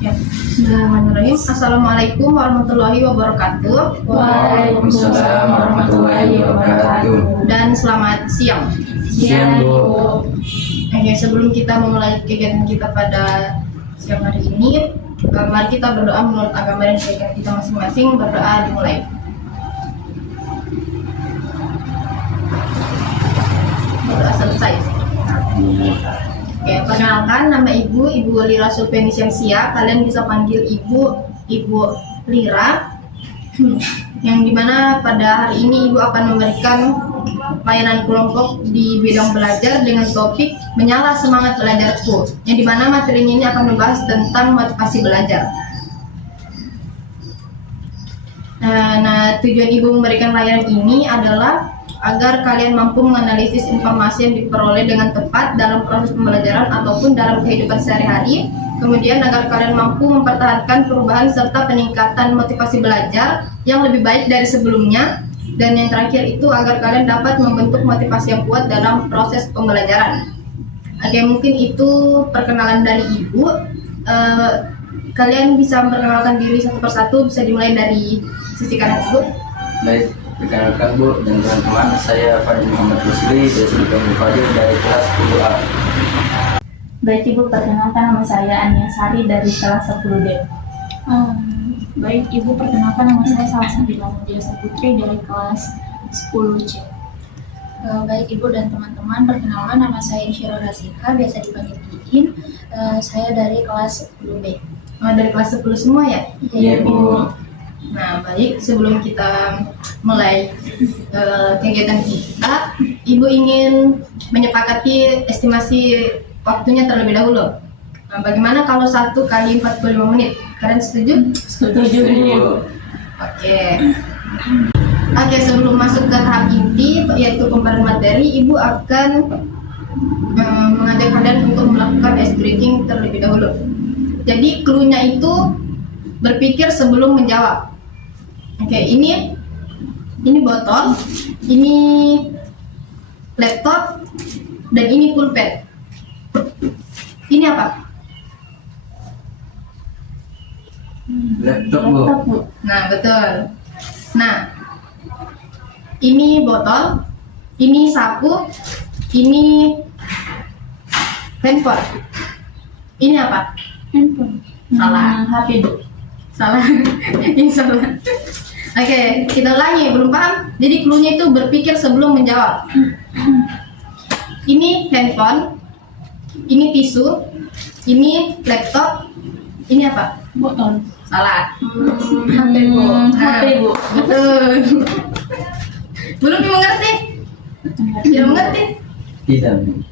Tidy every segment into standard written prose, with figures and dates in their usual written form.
Ya. Bismillahirrahmanirrahim. Assalamualaikum warahmatullahi wabarakatuh. Waalaikumsalam warahmatullahi wabarakatuh. Dan selamat siang. Siang, Bu. Oke, sebelum kita memulai kegiatan kita pada siang hari ini, mari kita berdoa menurut agama dan keyakinan kita masing-masing. Berdoa dimulai. Berdoa selesai. Oke, perkenalkan nama Ibu Lira Sulfeni Syamsia. Kalian bisa panggil Ibu Lira. Yang dimana pada hari ini Ibu akan memberikan layanan kelompok di bidang belajar dengan topik menyala semangat belajarku. Yang dimana materinya ini akan membahas tentang motivasi belajar. Nah, tujuan Ibu memberikan layanan ini adalah agar kalian mampu menganalisis informasi yang diperoleh dengan tepat dalam proses pembelajaran ataupun dalam kehidupan sehari-hari. Kemudian agar kalian mampu mempertahankan perubahan serta peningkatan motivasi belajar yang lebih baik dari sebelumnya. Dan yang terakhir itu agar kalian dapat membentuk motivasi yang kuat dalam proses pembelajaran. Oke, mungkin itu perkenalan dari Ibu. Kalian bisa memperkenalkan diri satu persatu, bisa dimulai dari sisi kanan Ibu. Baik, perkenalkan Bu dan teman-teman, saya Fadil Muhammad Rusli, dari Fadil dari kelas 10A. Baik Ibu, perkenalkan nama saya Ania Sari dari kelas 10D. Baik Ibu, perkenalkan nama saya Salsabila Mulyasa Putri dari kelas 10C. Baik Ibu dan teman-teman, perkenalkan nama saya Insyirah Rasika, biasa dipanggil Iin. Saya dari kelas 10B. Dari kelas 10 semua ya? Iya Bu. Nah, baik, sebelum kita mulai kegiatan kita, Ibu ingin menyepakati estimasi waktunya terlebih dahulu. Nah, bagaimana kalau 1 kali 45 menit? Kalian setuju? Setuju Bu. Oke, sebelum masuk ke tahap inti, yaitu pemberian materi, Ibu akan mengajak kalian untuk melakukan ice breaking terlebih dahulu. Jadi, clue-nya itu berpikir sebelum menjawab. Oke, ini botol, ini laptop, dan ini pulpen. Ini apa? Laptop Bu. Nah, betul. Nah, ini botol, ini sapu, ini handphone. Ini apa? Handphone. Salah. HP Bu. Salah. Ini salah. Oke, kita ulangi, belum paham? Jadi clue-nya itu berpikir sebelum menjawab. Ini handphone, ini tisu, ini laptop, ini apa? Botol. Salah. HP Bu. Nah, HP Bu. betul. Belum mengerti? Tidak mengerti? Tidak Bu.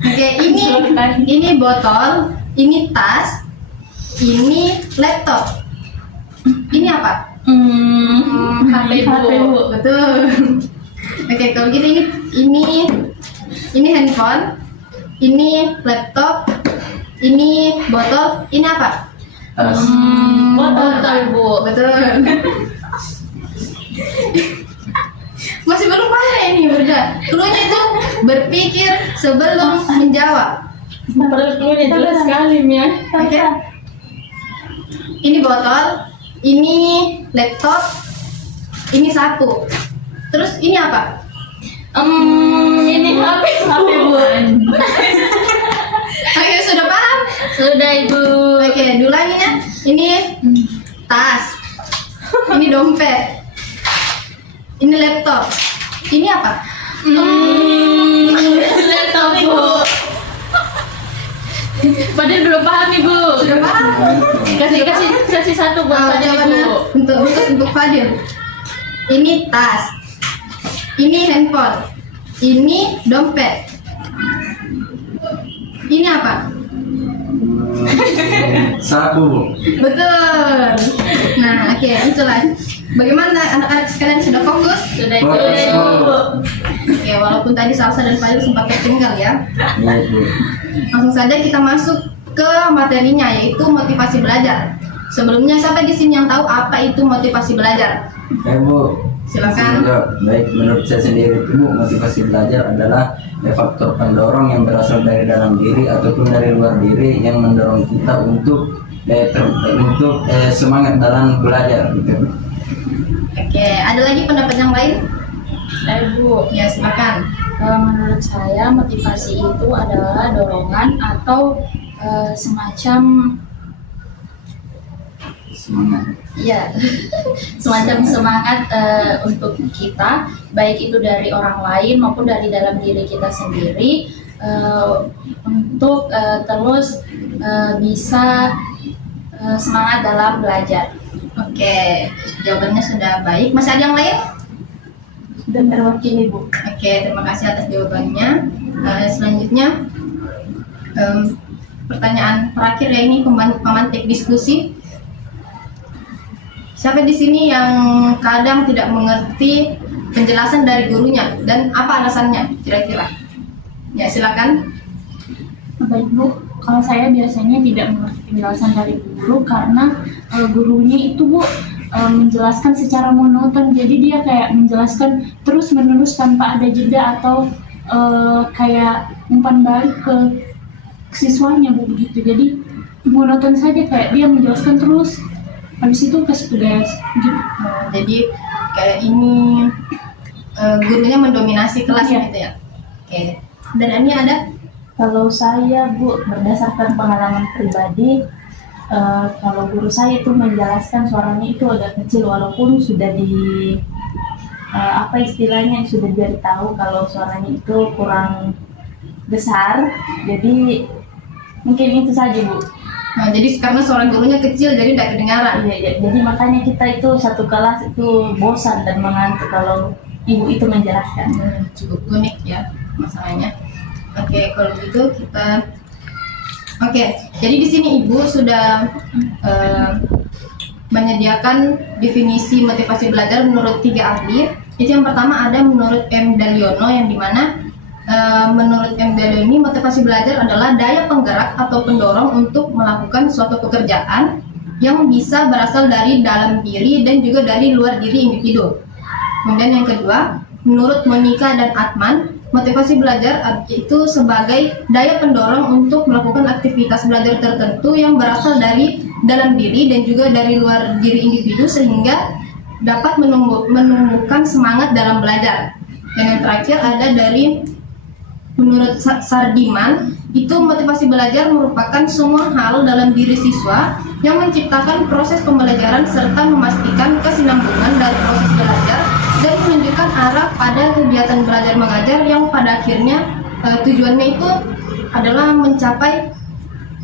Oke, ini botol, ini tas, ini laptop. Ini apa? HP Bu. Betul. Oke, kalau gitu ini handphone, ini laptop, ini botol, ini apa? Tas. Botol Bu. Betul. Masih belum paham ya ini berdua. Clue-nya itu berpikir sebelum menjawab. Perlu jelas sekali ya. Oke. Ini botol, ini laptop, ini sapu. Terus ini apa? Ini HP Bu. Oke, sudah paham? Sudah Ibu. Oke, diulangin ya. Ini tas, ini dompet, ini laptop, ini apa? Laptop Bu. Padahal belum paham Ibu. Sudah paham? Kasih satu buat Fadil Jawabannya Ibu. untuk Fadil. Ini tas, ini handphone, ini dompet, ini apa? Sapu. Betul. Nah, oke, itulah. Bagaimana anak-anak sekalian, sudah fokus? Sudah Fokus, Ibu. Bu. Oke, walaupun tadi Salsa dan Fadil sempat tertinggal ya. Iya Bu. Langsung saja kita masuk ke materinya, yaitu motivasi belajar. Sebelumnya, siapa di sini yang tahu apa itu motivasi belajar? Bu. Silakan. Baik, menurut saya sendiri Bu, motivasi belajar adalah faktor pendorong yang berasal dari dalam diri ataupun dari luar diri yang mendorong kita untuk untuk semangat dalam belajar gitu. Oke, ada lagi pendapat yang lain? Bu, Ya, silakan. menurut saya motivasi itu adalah dorongan atau semacam Semangat. ya semacam semangat untuk kita, baik itu dari orang lain maupun dari dalam diri kita sendiri, untuk terus bisa semangat dalam belajar. Oke, jawabannya sudah baik. Masih ada yang lain? Sudah terwakili, Bu. Oke, terima kasih atas jawabannya. Selanjutnya, pertanyaan terakhir ya, ini pemantik diskusi. Siapa di sini yang kadang tidak mengerti penjelasan dari gurunya dan apa alasannya kira-kira? Ya, silakan. Baik Bu, kalau saya biasanya tidak mengerti penjelasan dari guru karena gurunya itu Bu menjelaskan secara monoton, jadi dia kayak menjelaskan terus menerus tanpa ada jeda atau kayak umpan balik ke siswanya Bu, begitu. Jadi monoton saja, kayak dia menjelaskan terus, habis itu kasih tugas gitu. Jadi kayak ini gurunya mendominasi kelas Iya. gitu ya. Oke. Dan ini ada? Kalau saya, Bu, berdasarkan pengalaman pribadi, kalau guru saya itu menjelaskan suaranya itu agak kecil walaupun sudah apa istilahnya, sudah diberitahu kalau suaranya itu kurang besar. Jadi mungkin itu saja, Bu. Nah, jadi karena suara gurunya kecil jadi tidak kedengaran. Iya, jadi makanya kita itu satu kelas itu bosan dan mengantuk kalau ibu itu menjelaskan. Cukup unik ya masalahnya. Oke, kalau gitu kita jadi di sini Ibu sudah menyediakan definisi motivasi belajar menurut 3 ahli. Itu yang pertama ada menurut M. Daliono, yang dimana menurut M. Daliono ini motivasi belajar adalah daya penggerak atau pendorong untuk melakukan suatu pekerjaan yang bisa berasal dari dalam diri dan juga dari luar diri individu. Kemudian yang kedua, menurut Monica dan Atman, motivasi belajar itu sebagai daya pendorong untuk melakukan aktivitas belajar tertentu yang berasal dari dalam diri dan juga dari luar diri individu sehingga dapat menumbuhkan semangat dalam belajar. Dan yang terakhir ada dari menurut Sardiman, itu motivasi belajar merupakan semua hal dalam diri siswa yang menciptakan proses pembelajaran serta memastikan kesinambungan dari proses belajar dan menunjukkan arah pada kegiatan belajar mengajar yang pada akhirnya tujuannya itu adalah mencapai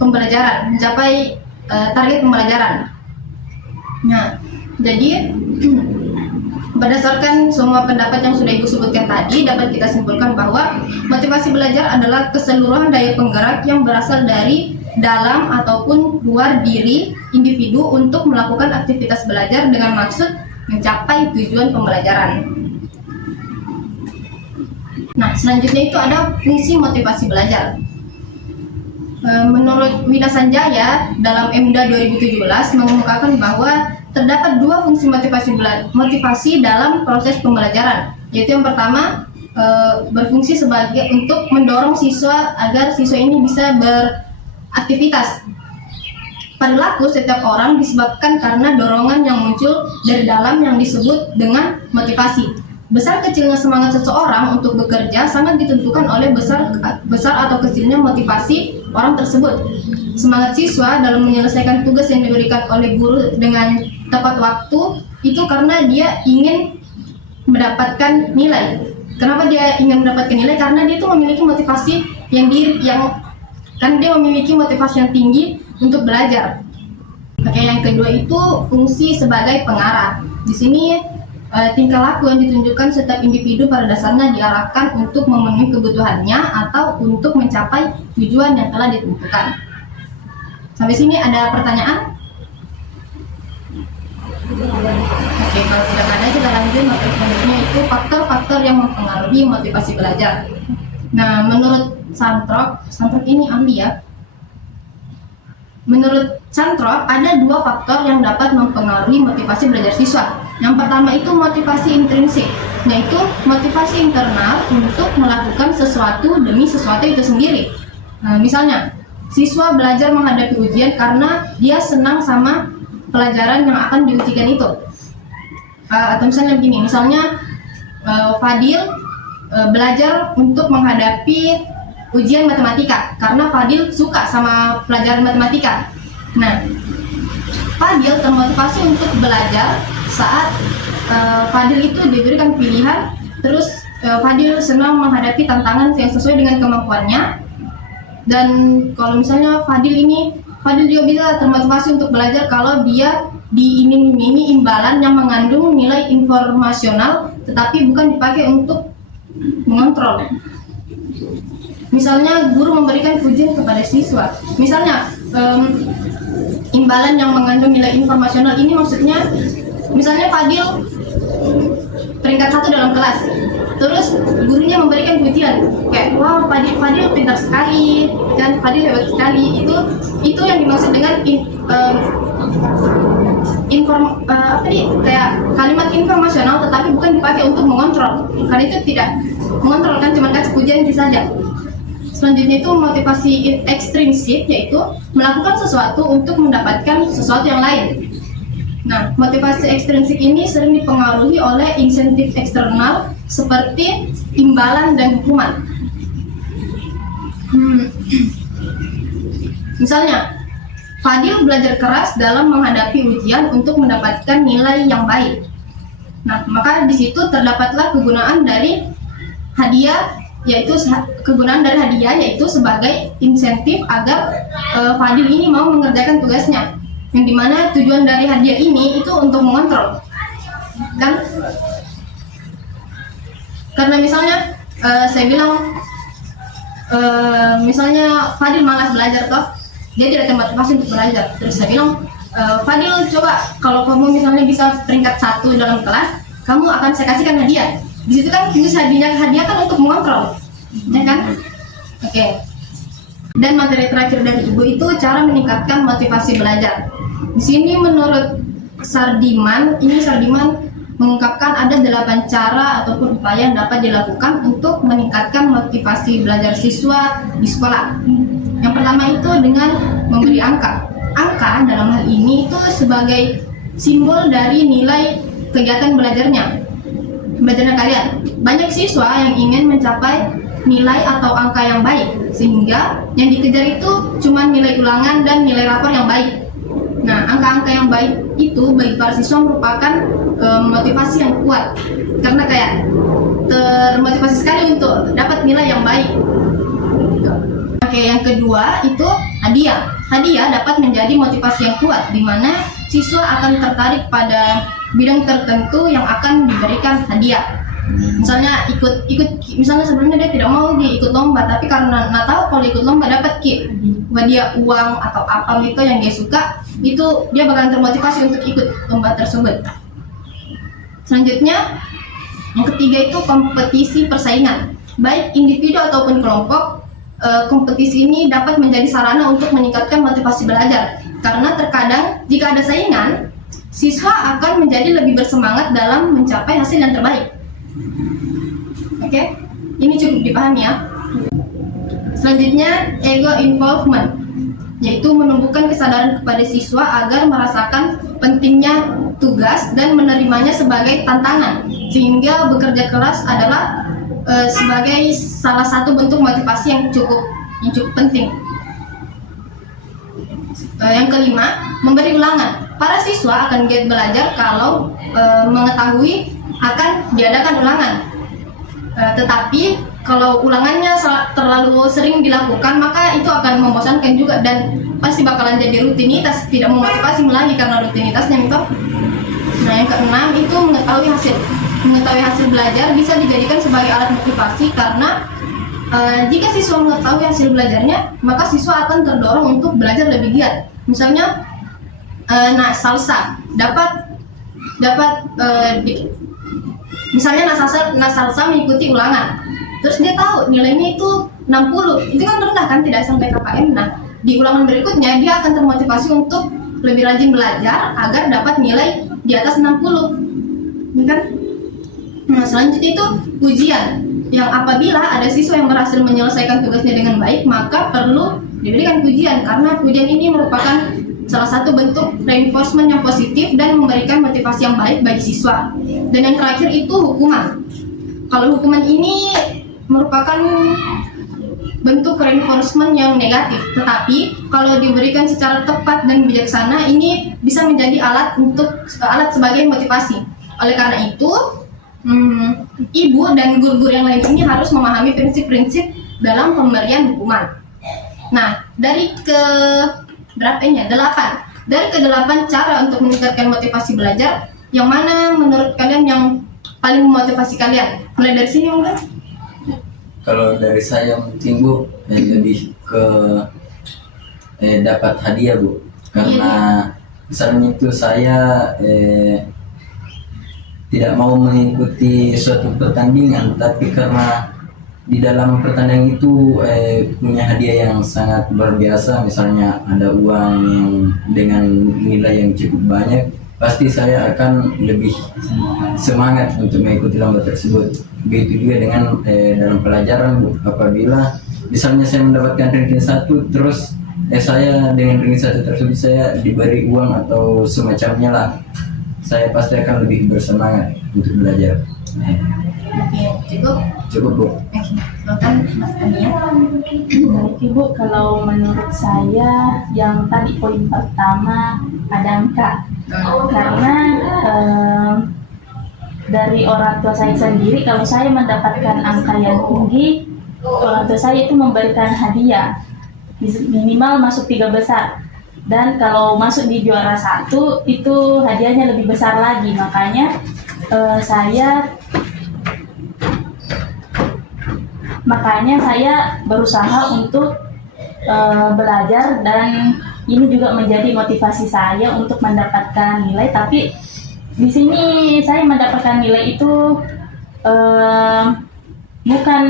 pembelajaran, mencapai target pembelajaran. Nah, jadi berdasarkan semua pendapat yang sudah Ibu sebutkan tadi, dapat kita simpulkan bahwa motivasi belajar adalah keseluruhan daya penggerak yang berasal dari dalam ataupun luar diri individu untuk melakukan aktivitas belajar dengan maksud mencapai tujuan pembelajaran. Nah, selanjutnya itu ada fungsi motivasi belajar. Menurut Wina Sanjaya dalam MDA 2017 mengemukakan bahwa terdapat 2 fungsi motivasi dalam proses pembelajaran, yaitu yang pertama berfungsi sebagai untuk mendorong siswa agar siswa ini bisa beraktivitas. Perilaku setiap orang disebabkan karena dorongan yang muncul dari dalam yang disebut dengan motivasi. Besar kecilnya semangat seseorang untuk bekerja sangat ditentukan oleh besar atau kecilnya motivasi orang tersebut. Semangat siswa dalam menyelesaikan tugas yang diberikan oleh guru dengan tepat waktu itu karena dia ingin mendapatkan nilai. Kenapa dia ingin mendapatkan nilai? Karena dia itu memiliki motivasi dia memiliki motivasi yang tinggi untuk belajar. Oke, yang kedua itu fungsi sebagai pengarah. Di sini tingkah laku yang ditunjukkan setiap individu pada dasarnya diarahkan untuk memenuhi kebutuhannya atau untuk mencapai tujuan yang telah ditentukan. Sampai sini ada pertanyaan? Oke, kalau tidak ada kita lanjut materi selanjutnya, itu faktor-faktor yang mempengaruhi motivasi belajar. Nah, menurut Santrok ini ahli ya. Menurut Santrok ada 2 faktor yang dapat mempengaruhi motivasi belajar siswa. Yang pertama itu motivasi intrinsik, yaitu motivasi internal untuk melakukan sesuatu demi sesuatu itu sendiri. Nah, misalnya siswa belajar menghadapi ujian karena dia senang sama pelajaran yang akan diujikan itu. Atau misalnya begini, misalnya Fadil belajar untuk menghadapi ujian matematika karena Fadil suka sama pelajaran matematika. Nah, Fadil termotivasi untuk belajar saat Fadil itu diberikan pilihan, terus Fadil senang menghadapi tantangan yang sesuai dengan kemampuannya. Dan kalau misalnya Fadil juga bisa termotivasi untuk belajar kalau dia diiming-imingi imbalan yang mengandung nilai informasional tetapi bukan dipakai untuk mengontrol. Misalnya guru memberikan pujian kepada siswa, misalnya imbalan yang mengandung nilai informasional ini maksudnya misalnya Fadil peringkat 1 dalam kelas, terus gurunya memberikan pujian kayak wow Fadil pintar sekali dan Fadil hebat sekali. Itu yang dimaksud dengan kayak kalimat informasional tetapi bukan dipakai untuk mengontrol, karena itu tidak mengontrol kan, cuma kasih pujian itu saja. Selanjutnya itu motivasi ekstrinsik, yaitu melakukan sesuatu untuk mendapatkan sesuatu yang lain. Nah, motivasi ekstrinsik ini sering dipengaruhi oleh insentif eksternal seperti imbalan dan hukuman. Misalnya, Fadil belajar keras dalam menghadapi ujian untuk mendapatkan nilai yang baik. Nah, maka di situ terdapatlah kegunaan dari hadiah, yaitu sebagai insentif agar Fadil ini mau mengerjakan tugasnya. Yang dimana tujuan dari hadiah ini itu untuk mengontrol, kan? Karena misalnya saya bilang, misalnya Fadil malas belajar toh, dia tidak termotivasi untuk belajar. Terus saya bilang, Fadil coba kalau kamu misalnya bisa peringkat 1 dalam kelas, kamu akan saya kasihkan hadiah. Di situ kan khusus hadiah kan untuk mengontrol, ya kan? Oke. Dan materi terakhir dari Ibu itu cara meningkatkan motivasi belajar. Di sini menurut Sardiman mengungkapkan ada 8 cara ataupun upaya yang dapat dilakukan untuk meningkatkan motivasi belajar siswa di sekolah. Yang pertama itu dengan memberi angka. Angka dalam hal ini itu sebagai simbol dari nilai kegiatan belajarnya kalian. Banyak siswa yang ingin mencapai nilai atau angka yang baik, sehingga yang dikejar itu cuma nilai ulangan dan nilai rapor yang baik. Nah, angka-angka yang baik itu bagi para siswa merupakan motivasi yang kuat, karena kayak termotivasi sekali untuk dapat nilai yang baik. Oke, yang kedua itu hadiah. Hadiah dapat menjadi motivasi yang kuat, di mana siswa akan tertarik pada bidang tertentu yang akan diberikan hadiah. Misalnya misalnya sebelumnya dia tidak mau ikut lomba, tapi karena nggak tahu kalau ikut lomba dapat hadiah uang atau apa gitu yang dia suka, itu dia bakalan termotivasi untuk ikut lomba tersebut. Selanjutnya, yang ketiga itu kompetisi persaingan, baik individu ataupun kelompok. Kompetisi ini dapat menjadi sarana untuk meningkatkan motivasi belajar, karena terkadang jika ada saingan, siswa akan menjadi lebih bersemangat dalam mencapai hasil yang terbaik. Oke, ini cukup dipahami ya. Selanjutnya, ego involvement, yaitu menumbuhkan kesadaran kepada siswa agar merasakan pentingnya tugas dan menerimanya sebagai tantangan, sehingga bekerja keras adalah sebagai salah satu bentuk motivasi yang cukup penting. Yang kelima, memberi ulangan. Para siswa akan giat belajar kalau mengetahui akan diadakan ulangan. Tetapi kalau ulangannya terlalu sering dilakukan, maka itu akan membosankan juga dan pasti bakalan jadi rutinitas, tidak memotivasi lagi karena rutinitasnya itu. Nah, yang keenam itu mengetahui hasil belajar bisa dijadikan sebagai alat motivasi, karena jika siswa mengetahui hasil belajarnya, maka siswa akan terdorong untuk belajar lebih giat. Misalnya, salsa misalnya salsa mengikuti ulangan, terus dia tahu nilainya itu 60, itu kan rendah kan, tidak sampai KKM. Nah, di ulangan berikutnya dia akan termotivasi untuk lebih rajin belajar agar dapat nilai di atas 60, kan? Nah, selanjutnya itu ujian, yang apabila ada siswa yang berhasil menyelesaikan tugasnya dengan baik, maka perlu diberikan pujian, karena pujian ini merupakan salah satu bentuk reinforcement yang positif dan memberikan motivasi yang baik bagi siswa. Dan yang terakhir itu hukuman. Kalau hukuman ini merupakan bentuk reinforcement yang negatif, tetapi kalau diberikan secara tepat dan bijaksana, ini bisa menjadi alat sebagai motivasi. Oleh karena itu, ibu dan guru-guru yang lain ini harus memahami prinsip-prinsip dalam pemberian hukuman. Nah, dari Dari ke-8 cara untuk meningkatkan motivasi belajar, yang mana menurut kalian yang paling memotivasi kalian? Mulai dari sini mungkin? Kalau dari saya mungkin Bu, lebih ke dapat hadiah Bu, karena misalnya itu saya tidak mau mengikuti suatu pertandingan, tapi karena di dalam pertandingan itu punya hadiah yang sangat luar biasa, misalnya ada uang yang dengan nilai yang cukup banyak, pasti saya akan lebih semangat untuk mengikuti lomba tersebut. Begitu juga dengan dalam pelajaran Bu, apabila misalnya saya mendapatkan ranking 1, terus saya dengan ranking 1 tersebut saya diberi uang atau semacamnya lah, saya pasti akan lebih bersemangat untuk belajar. Oke, Cukup Bu. Silakan Mas Ania. Baik Ibu, kalau menurut saya yang tadi poin pertama ada angka. Karena dari orang tua saya sendiri, kalau saya mendapatkan angka yang tinggi, orang tua saya itu memberikan hadiah minimal masuk 3 besar. Dan kalau masuk di juara 1 itu hadiahnya lebih besar lagi. Makanya saya berusaha untuk belajar, dan ini juga menjadi motivasi saya untuk mendapatkan nilai. Tapi di sini saya mendapatkan nilai itu bukan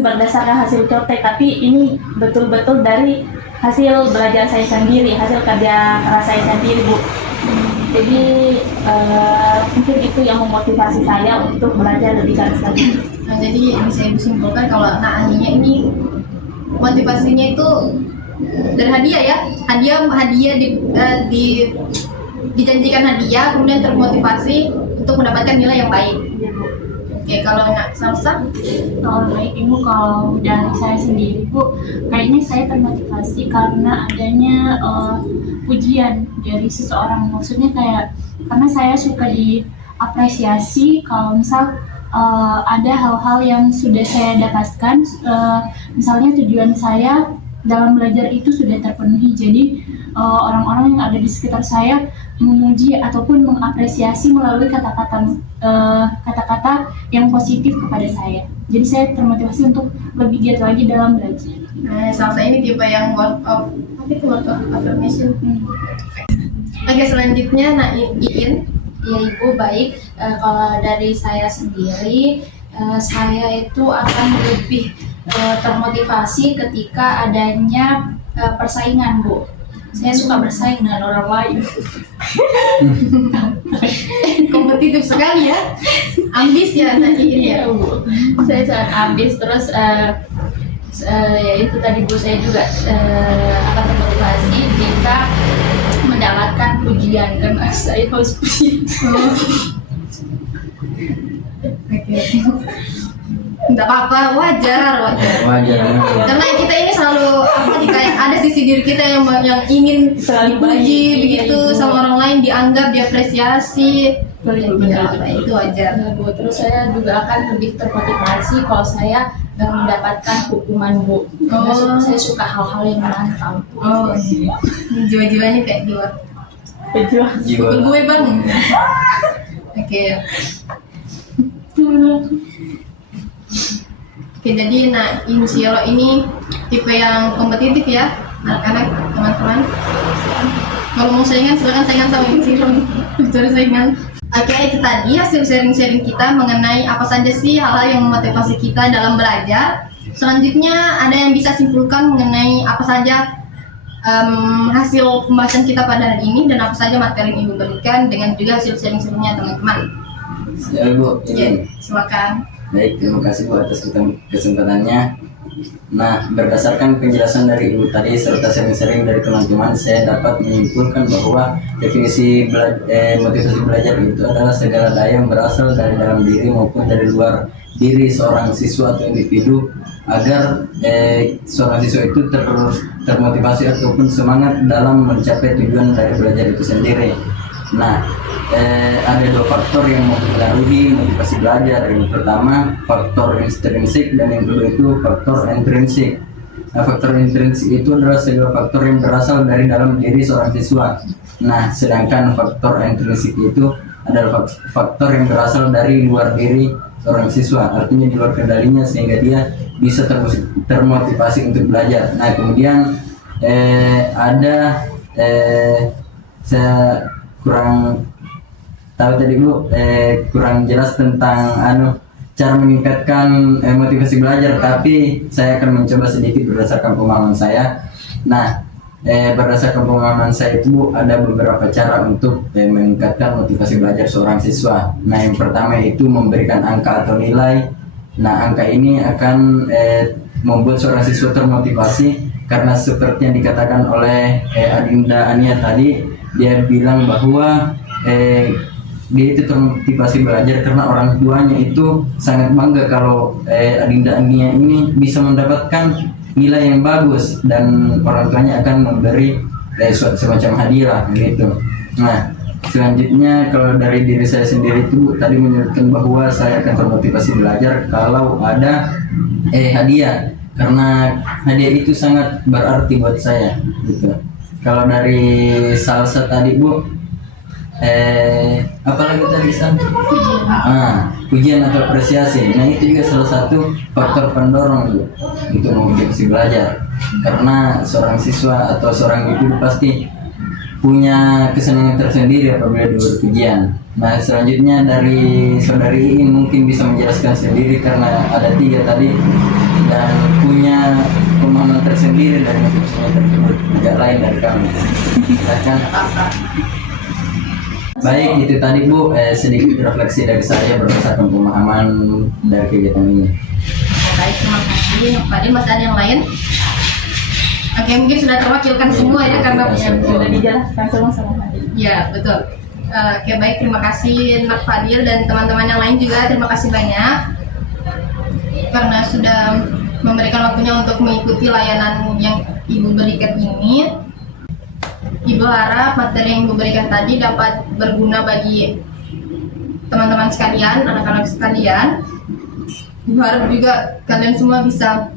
berdasarkan hasil contek, tapi ini betul-betul dari hasil belajar saya sendiri, hasil kerja keras saya sendiri Bu. Jadi mungkin itu yang memotivasi saya untuk belajar lebih keras lagi. Nah, jadi bisa Ibu simpulkan kalau anak Aninya ini motivasinya itu dari hadiah ya, hadiah dijanjikan hadiah, kemudian termotivasi untuk mendapatkan nilai yang baik. Oke, kalau anak Salsa? Kalau baik Ibu, kalau dari saya sendiri Bu, kayaknya saya termotivasi karena adanya pujian dari seseorang. Maksudnya kayak karena saya suka diapresiasi kalau misal ada hal-hal yang sudah saya dapatkan, misalnya tujuan saya dalam belajar itu sudah terpenuhi. Jadi orang-orang yang ada di sekitar saya memuji ataupun mengapresiasi melalui kata-kata yang positif kepada saya. Jadi saya termotivasi untuk lebih giat lagi dalam belajar. Nah, Salsa ini tipe yang word of affirmation. Oke, selanjutnya Iin. Ya Ibu, baik. Kalau dari saya sendiri, saya itu akan lebih termotivasi ketika adanya persaingan Bu. Saya suka bersaing dengan orang lain. Kompetitif sekali ya, ambis ya anak Iin ya. Bu, saya sangat ambis. Terus ya itu tadi Bu, saya juga akan termotivasi jika mendapatkan pujian, karena saya harus pujian. Oke. Tidak apa-apa, wajar. Karena kita ini selalu kayak ada sisi diri kita yang ingin dipuji begitu sama orang lain, dianggap, diapresiasi. Itu wajar. Bu, terus saya juga akan lebih termotivasi kalau saya mendapatkan hukuman Bu. Karena saya suka hal-hal yang menantang. Oh, jiwa-jiwanya kayak jiwa gue bang. Oke. Oke, jadi Insyiro ini tipe yang kompetitif ya, anak-anak, teman-teman. Kalau mau saingan, silakan saingan sama Insyiro. Bicara saingan. Oke, itu tadi hasil sharing-sharing kita mengenai apa saja sih hal-hal yang memotivasi kita dalam belajar. Selanjutnya ada yang bisa simpulkan mengenai apa saja hasil pembahasan kita pada hari ini dan apa saja materi yang Ibu berikan, dengan juga hasil sharing-sharingnya teman-teman. Ya Bu, Ya, silakan. baik, terima kasih Bu atas kesempatannya. Nah, berdasarkan penjelasan dari Ibu tadi serta sering-sering dari teman-teman, saya dapat menyimpulkan bahwa definisi motivasi belajar itu adalah segala daya yang berasal dari dalam diri maupun dari luar diri seorang siswa atau individu agar seorang siswa itu termotivasi ataupun semangat dalam mencapai tujuan dari belajar itu sendiri. Nah, ada dua faktor yang mempengaruhi motivasi belajar. Yang pertama faktor intrinsik dan yang kedua itu faktor intrinsik. Nah, faktor intrinsik itu adalah segala faktor yang berasal dari dalam diri seorang siswa. Nah, sedangkan faktor intrinsik itu adalah faktor yang berasal dari luar diri seorang siswa, artinya di luar kendalinya sehingga dia bisa termotivasi untuk belajar. Nah, kemudian ada saya kurang tahu tadi Bu, kurang jelas tentang cara meningkatkan motivasi belajar, tapi saya akan mencoba sedikit berdasarkan pemahaman saya. Nah, berdasarkan pemahaman saya itu Bu, ada beberapa cara untuk meningkatkan motivasi belajar seorang siswa. Nah, yang pertama itu memberikan angka atau nilai. Nah, angka ini akan membuat seorang siswa termotivasi karena seperti yang dikatakan oleh Adinda Ania tadi, dia bilang bahwa dia itu termotivasi belajar karena orang tuanya itu sangat bangga kalau Adinda Ania ini bisa mendapatkan nilai yang bagus dan orang tuanya akan memberi semacam hadiah gitu. Nah, selanjutnya kalau dari diri saya sendiri itu tadi menyebutkan bahwa saya akan termotivasi belajar kalau ada hadiah, karena hadiah itu sangat berarti buat saya gitu. Kalau dari salsa tadi Bu, apalagi tadi pujian atau apresiasi. Nah, itu juga salah satu faktor pendorong Bu untuk motivasi belajar, karena seorang siswa atau seorang individu pasti punya kesenangan tersendiri apabila diberi pujian. Nah, selanjutnya dari saudari Iin mungkin bisa menjelaskan sendiri karena ada 3 tadi dan punya pemahaman tersendiri dari motivasinya tersebut, tidak lain dari kami. Silakan. Baik, itu tadi Bu, sedikit refleksi dari saya berdasarkan pemahaman dari kegiatan ini. Baik, terima kasih. Fadil, masih ada yang lain? Oke, mungkin sudah terwakilkan semua ya karena Sudah dijelaskan semua sama Fadil. ya betul. Oke, baik, terima kasih Nak Fadil dan teman-teman yang lain juga, terima kasih banyak karena sudah memberikan waktunya untuk mengikuti layanan yang Ibu berikan ini. Ibu harap materi yang Ibu berikan tadi dapat berguna bagi teman-teman sekalian, anak-anak sekalian. Ibu harap juga kalian semua bisa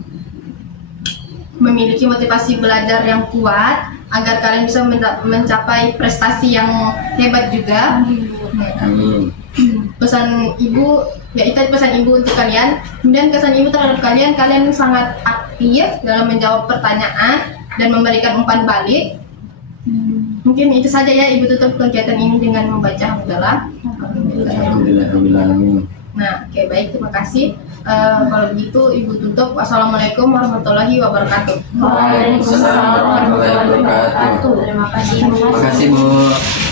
memiliki motivasi belajar yang kuat agar kalian bisa mencapai prestasi yang hebat juga. Amin. Pesan Ibu, ya itu pesan Ibu untuk kalian. Kemudian kesan Ibu terhadap kalian, kalian sangat aktif dalam menjawab pertanyaan dan memberikan umpan balik. Mungkin itu saja ya, Ibu tutup kegiatan ini dengan membaca hamdalah. Alhamdulillahirrahmanirrahim. Nah, oke, baik, terima kasih. Kalau begitu Ibu tutup. Wassalamualaikum warahmatullahi wabarakatuh. Waalaikumsalam warahmatullahi wabarakatuh. Terima kasih. Terima kasih Bu.